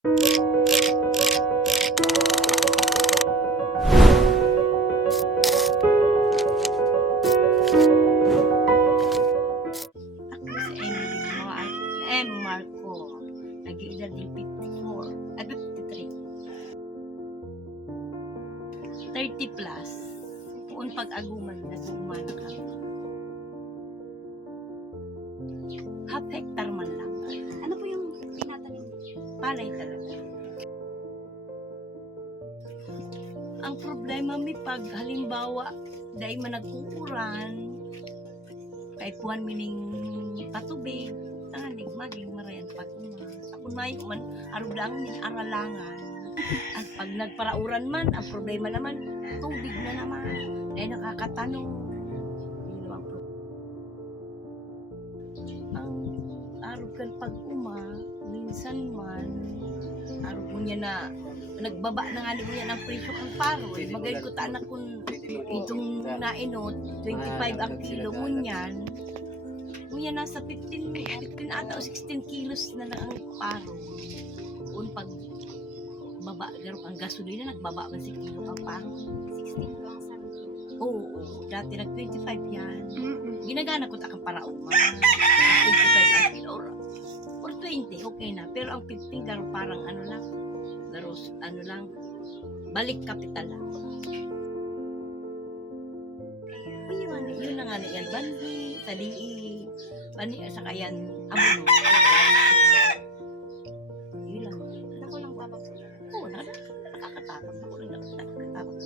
Ako si M. Marco. Nag-iedad din 54. 53. 30 plus. Puon pag-aguman na sumana ka. Half hectare man lang. Ano po yung tinatanim? Palay talaga. Ang problema may pag halimbawa dahil man nagkukuran kay kuhan mining patubig tanganig maging marayan paguma. Ako may man arog lang ning aralangan. At pag nagparauran man ang problema naman tubig na naman. Dahil nakakatanong yun ang ang arog kan pag-uma minsan man arog mo niya na nagbaba na nga niya ng presyo ng paroy. Magay ko ta anak kun itong nainot 25 ang kilo ngunyan. Ngunyan nasa 15 ata o 16 kilos na lang ang paro. Un pag baba garo ang gasolina nagbaba man 6 kilo ang paro. 16 po ang sabi. Oo, dati nag 25 yan. Ginagana ko ta kang parauma. 25 ang kilo or 20 okay na. Pero ang 15 garo parang ano lang garos ano lang balik kapital lang. Yun na nga na yan bandi talii bandi sa kayan amuno yun lang Ako lang babag po. oo nakakatakot ako lang nakakatakot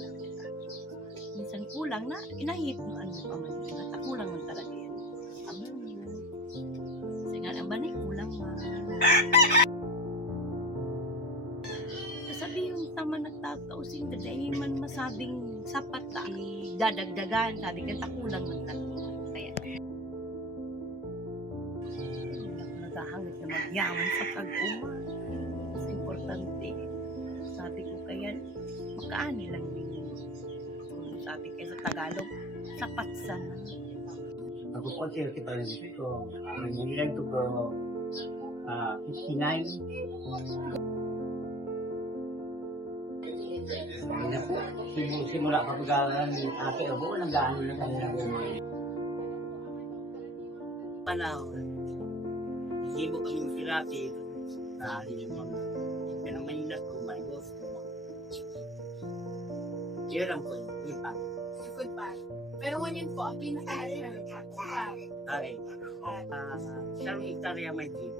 minsan kulang na inahip no ano pa man kulang man talaga yan amuno kasi nga ang bandi kulang man sabi yung tama nagtatausin na dahil man masabing sapat na dadagdagan sabi ka takulang man talaga kaya naghahangit na magyaman sa pag-uma mas importante sabi ko kaya makaani lang din sabi kayo sa Tagalog sapat sana Ako po sir kita rin dito nangyayang to po 59 simula kapag ate abo nag-ano na tayo panahon hindi mo kami masirapi hindi mo kaya naman yung lahat ko maligos yun lang po ipa Goodbye. Pero ngayon po, ang pinaka-area okay siyang hektarya may tip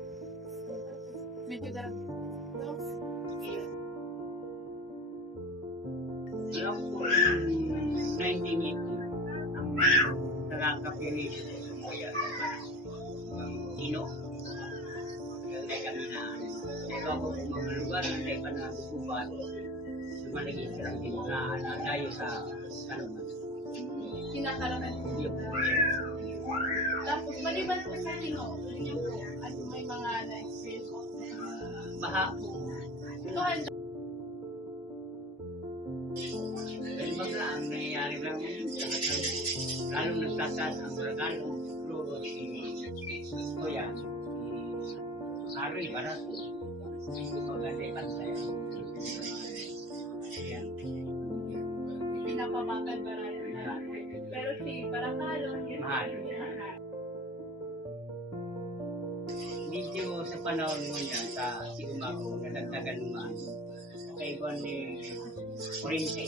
medyo darang. alam ko 1980 nakakapilis Dino kaya kami na ito ako kung mga lugar na pa na bukuban lumalagay silang tinulaan na dayo sa kanuman Kinakalaman. Tapos, maliban po sa Tino, yun po, at may mga na-experience po. baha po Ito handa. Baga ang nangyayari lang lalong nagtataan ang lalong lolo si Kuya Aroy Barato ito maganda pantay yan Pinapabakan Barato na. Pero si Baracalo, mahal medyo sa panahon mo yan sa sigumako nagdagdagan naman kay Juan ni Oriente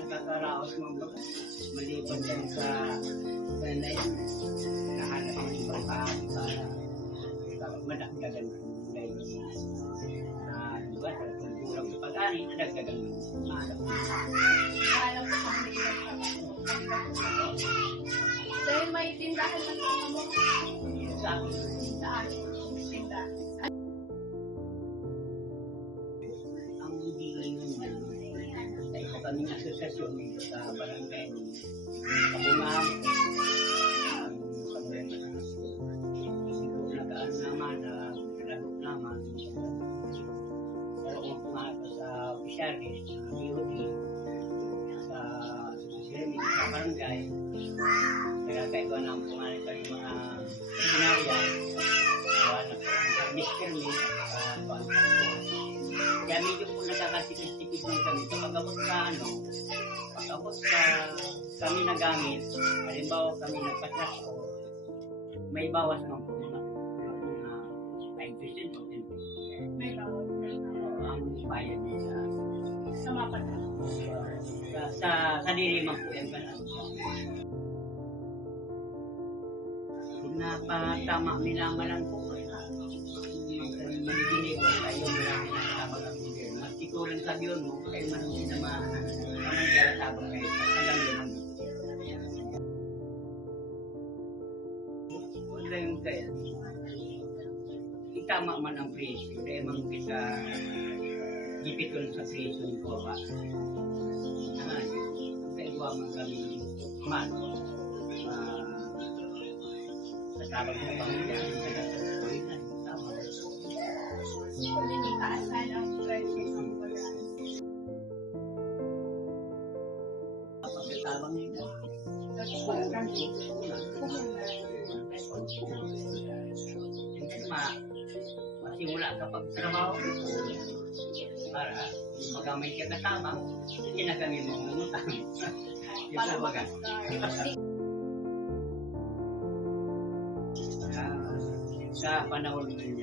nakakaraos mo maliban yan sa sanay nahanap ng ibang paano para madagdagan dahil diba kung kulang sa pag-ani nadagdagan mahanap alam ko kung hindi dahil may tindahan ng mga mo sa akin saan tindahan. ang bigay naman ay kaming asosasyon dito sa barangay Kabungan ang problema na siguro nagaan naman lalo naman pero kung pumato sa opisyalis sa DOD sa sisirmi sa barangay kaya kahit ko na pumalit pa yung mga seminarya kaya medyo po nagkakatipid-tipid din kami. So, pag-abot sa kami na gamit, halimbawa kami nagpa-trash o may bawas man po mga 5% o 10%. May bawal. Ang bayad nila. Sa mapa na. Sa diri man po yan ba na? Napatama nilaman po. Manigini ko kayo marami na tabag ang hindi. Matikulan sa yun mo, kayo man hindi na manigala tabag kayo. Hanggang yun. Huwag na yung kaya. Itama man ang presyo. Kaya man kita gipiton sa presyo ko ba. Kaya gawa man kami man. Sa tabag ng pamilya. Tama. Hindi taasan ang presyo sa mga. Pagkatabang nila. Masimula kapag trabaho para magamay ka katabang, hindi na kami mangungutang. Yung po baga. Sa panahon niyan,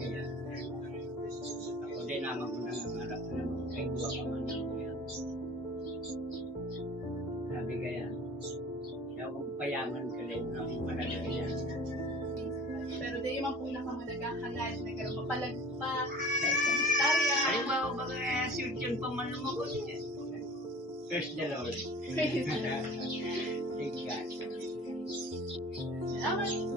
kaya ako din naman ko nang harap na kay buwa ka man yan. Sabi kaya, kaya kung payaman ka rin ang managay yan. Pero di man po nakamanagahanay, nagpapalagpak, sa sekretarya. Halimbawa baka surgeon pa man lumagot niya. First the Lord. Thank God. Salamat.